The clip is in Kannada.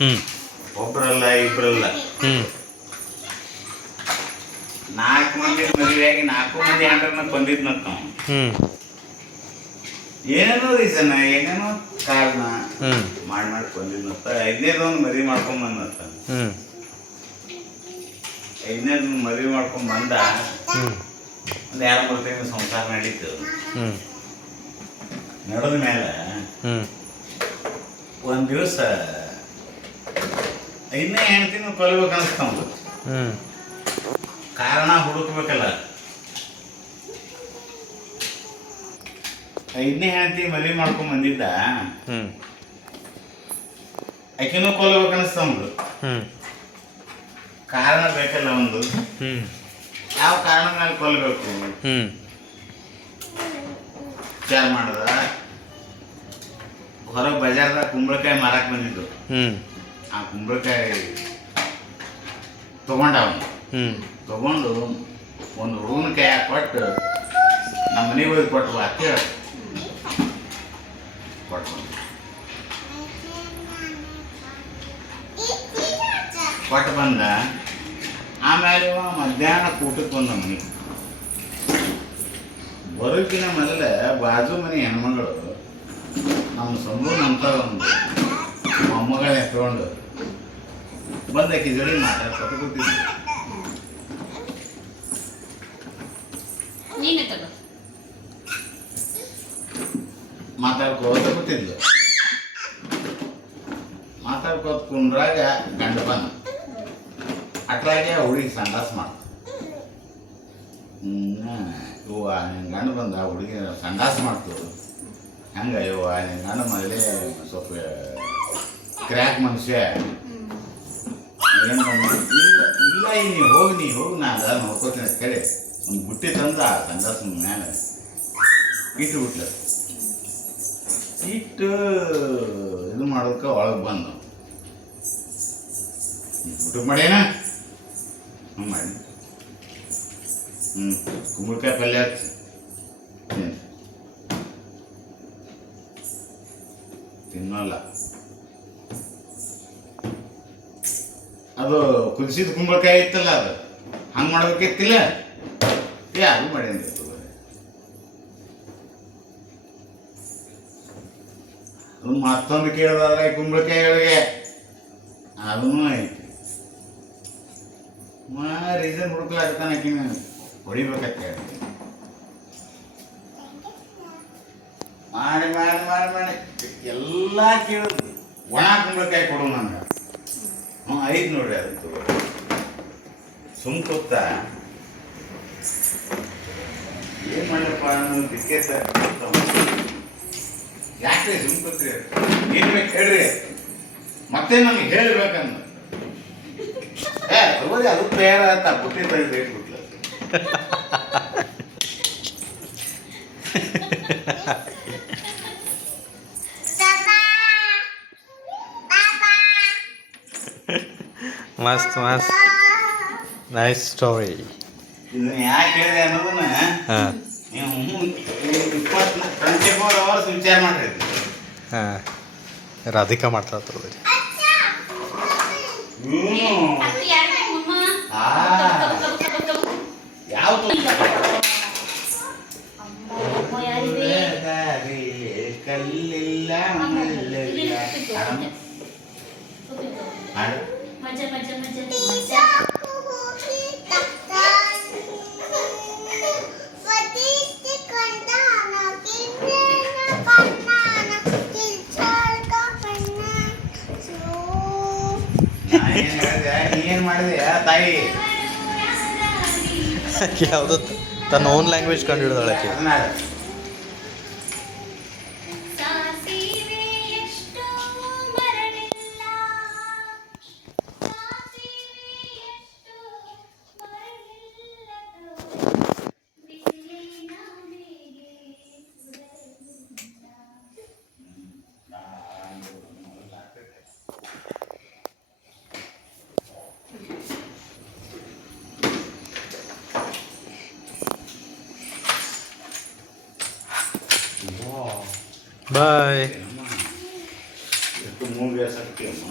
ಹ್ಞೂ ಒಬ್ಬರಲ್ಲ ಇಬ್ಬರಲ್ಲ ಹ್ಞೂ 4 ಮಂದಿ ಮದುವೆಯಾಗಿ 4 ಮಂದಿ ಹ್ಯಾಂಡ್ರನ್ನ ಬಂದಿದ್ನಂತ ನಾವು. ಹ್ಞೂ ಏನೇನೋ ರೀಸನ್ ಏನೇನೋ ಕಾರಣ ಹ್ಞೂ ಮಾಡಿ ಬಂದಿದ್ನಂತ. 5ನೇದೊಂದು ಮದುವೆ ಮಾಡ್ಕೊಂಡ್ ಬಂದಂತ. ಹ್ಞೂ 5ನೇದು ಮದುವೆ ಮಾಡ್ಕೊಂಡ್ ಬಂದ. ಹ್ಞೂ ಒಂದು 2-3 ತಿಂಗಳು ಸಂಸಾರ ನಡೀತು. ಹ್ಞೂ ನಡೆದ ಮೇಲೆ ಹ್ಞೂ ಒಂದು ದಿವಸ 5ನೇ ಹೆಣ್ತಿನ ಕೊಲ್ಬೇಕು ಅನಿಸ್ತಾವ. ಹ್ಞೂ ಕಾರಣ ಹುಡುಕ್ಬೇಕಲ್ಲ. 5ನೇ ಹೆಣ್ತಿ ಮದುವೆ ಮಾಡ್ಕೊಂಡ್ ಬಂದಿದ್ದ. ಹ್ಞೂ ಆಕಿನೂ ಕೊಲ್ಬೇಕು ಅನಿಸ್ತಂಬ್ರು. ಹ್ಞೂ ಕಾರಣ ಬೇಕಲ್ಲ ಒಂದು. ಹ್ಞೂ ಯಾವ ಕಾರಣದ ಮೇಲೆ ಕೊಲ್ಬೇಕು ಹ್ಞೂ ವಿಚಾರ ಮಾಡ್ದ. ಹೊರಗೆ ಬಜಾರ್ದಾಗ ಕುಂಬಳಕಾಯಿ ಮಾರಕ್ಕೆ ಬಂದಿದ್ದು. ಹ್ಞೂ ಆ ಕುಂಬಳಕಾಯಿ ತಗೊಂಡ ಅವನು. ಹ್ಞೂ ತಗೊಂಡು ಒಂದು ಹುಡುಗನ ಕೈ ಕೊಟ್ಟು ನಮ್ಮ ಮನೆಗೆ ಹೋಗಿ ಕೊಟ್ಟು ಅತ್ತೆ ಕೊಟ್ಟು ಕೊಟ್ಟು ಬಂದ. ಆಮೇಲೆ ಇವ ಮಧ್ಯಾಹ್ನ ಊಟಕ್ಕೆ ಬಂದ ಮನೆಗೆ. ಬರೋಕಿನ ಮೊದಲೇ ಬಾಜು ಮನೆ ಹೆಣ್ಮಗಳು ನಮ್ಮ ಸಂಬೂ ಅಂತ ಒಂದು ಮೊಮ್ಮಗಳ ಎತ್ಕೊಂಡು ಬಂದಾಕಿ ಜೋಡಿ ಮಾತಾಡ್ಕೊತ ಕೂತಿದ್ವಿ. ಮಾತಾಡ್ಕೋತ ಕೂತಿದ್ಲು. ಮಾತಾಡ್ಕೋತ ಕುಂಡ್ರಾಗ ಗಂಡ ಬಂದ. ಅಟ್ಲಾಗೆ ಹುಡುಗಿ ಸಂಡಾಸ ಮಾಡ. ಇವ ನಿನ್ನ ಗಂಡ ಬಂದ ಹುಡುಗಿ ಸಂಡಾಸ ಮಾಡ್ತು. ಹೆಂಗ ಇವ ನಿನ್ನ ಗಂಡ ಮೊದಲೇ ಸ್ವಲ್ಪ ಕ್ರ್ಯಾಕ್ ಮನುಷ್ಯ. ಏನು ಬಂದ ಇಲ್ಲ ಇಲ್ಲ ನೀ ಹೋಗಿ ನಾ ಅದ ನೋಡ್ಕೋತೀನಿ ಕಡೆ ಒಂದು ಬುಟ್ಟಿ ತಂದ ಸಂಡಾಸ ಮ್ಯಾಲೆ ಇಟ್ಟು ಬಿಟ್ಲ. ಇಟ್ಟು ಇದು ಮಾಡೋದಕ್ಕೆ ಒಳಗೆ ಬಂದು ಊಟ ಮಾಡ್ಯಾನ. ಮಾಡಿ ಕುಂಬಳಕಾಯಿ ಪಲ್ಯ ತಿನ್ನಲ್ಲ. ಅದು ಕುದಿಸಿದ ಕುಂಬಳಕಾಯಿ ಇತ್ತಲ್ಲ, ಅದು ಹಂಗೆ ಮಾಡ್ಬೇಕಿತ್ತಿಲ್ಲ. ಅದು ಮಾಡ್ಯಾನ. ಅದು ಮತ್ತೊಂದು ಕೇಳೋದಾದ್ರೆ ಕುಂಬಳಕಾಯಿಗಳಿಗೆ ಅದೂ ಐತಿ. ರೀಸನ್ ಹುಡುಕ್ಲಾಗ್ತಾನೆ ಆಕಿನ ಹೊಡಿಬೇಕಂತ ಹೇಳಿ ಮಾಡಿ ಮಾಡಿ ಮಾಡಿ ಮಾಡಿ ಎಲ್ಲ ಕೇಳಿದ್ರು. ಒಣ ಕುಂಬಳಕಾಯಿ ಕೊಡು ನಂಗೆ. ಐದು ನೋಡ್ರಿ ಅದಕ್ಕೆ ಸುಮ್ ಕೂತ ಏನು ಮಾಡಪ್ಪ ಅನ್ನೋದು ಬಿಸ್ಕೆಟ್ ಯಾಕ್ರಿ ಸುಮ್ ಕೂತ್ರಿ ಏನು ಬೇಕು ಹೇಳ್ರಿ ಮತ್ತೆ ನಮ್ಗೆ ಹೇಳ್ಬೇಕಂದ. ತಗೋರಿ ಅದು ತಯಾರಾತ ಬುಟ್ಟಿ ತೆಗೆದು ಇಟ್ಬಿಟ್ಲ. ಮಸ್ತ್ ಮಸ್ತ್ ನೈಸ್ ಸ್ಟೋರಿ. ಇದನ್ನ ಯಾಕೆ ಹೇಳಿದೆ ಅನ್ನೋದನ್ನ ಹಾಂ ನೀವು 24 hours ವಿಚಾರ ಮಾಡ್ರಿ. ಹಾಂ ರಾಧಿಕಾ ಮಾಡ್ತಾ ತಗೋರಿ. ಯಾವ ಕಲ್ಲಿಲ್ಲ ಏನ್ ಮಾಡಿದೆ ತಾಯಿ? ಯಾವುದು ತನ್ನ ಓನ್ ಲ್ಯಾಂಗ್ವೇಜ್ ಕಂಡು ಹಿಡಿದಾಳಕ್ಕೆ. ಬಾಯ್. ಎಷ್ಟು ಮೂವಿ ಸತ್ಯಮ್ಮ.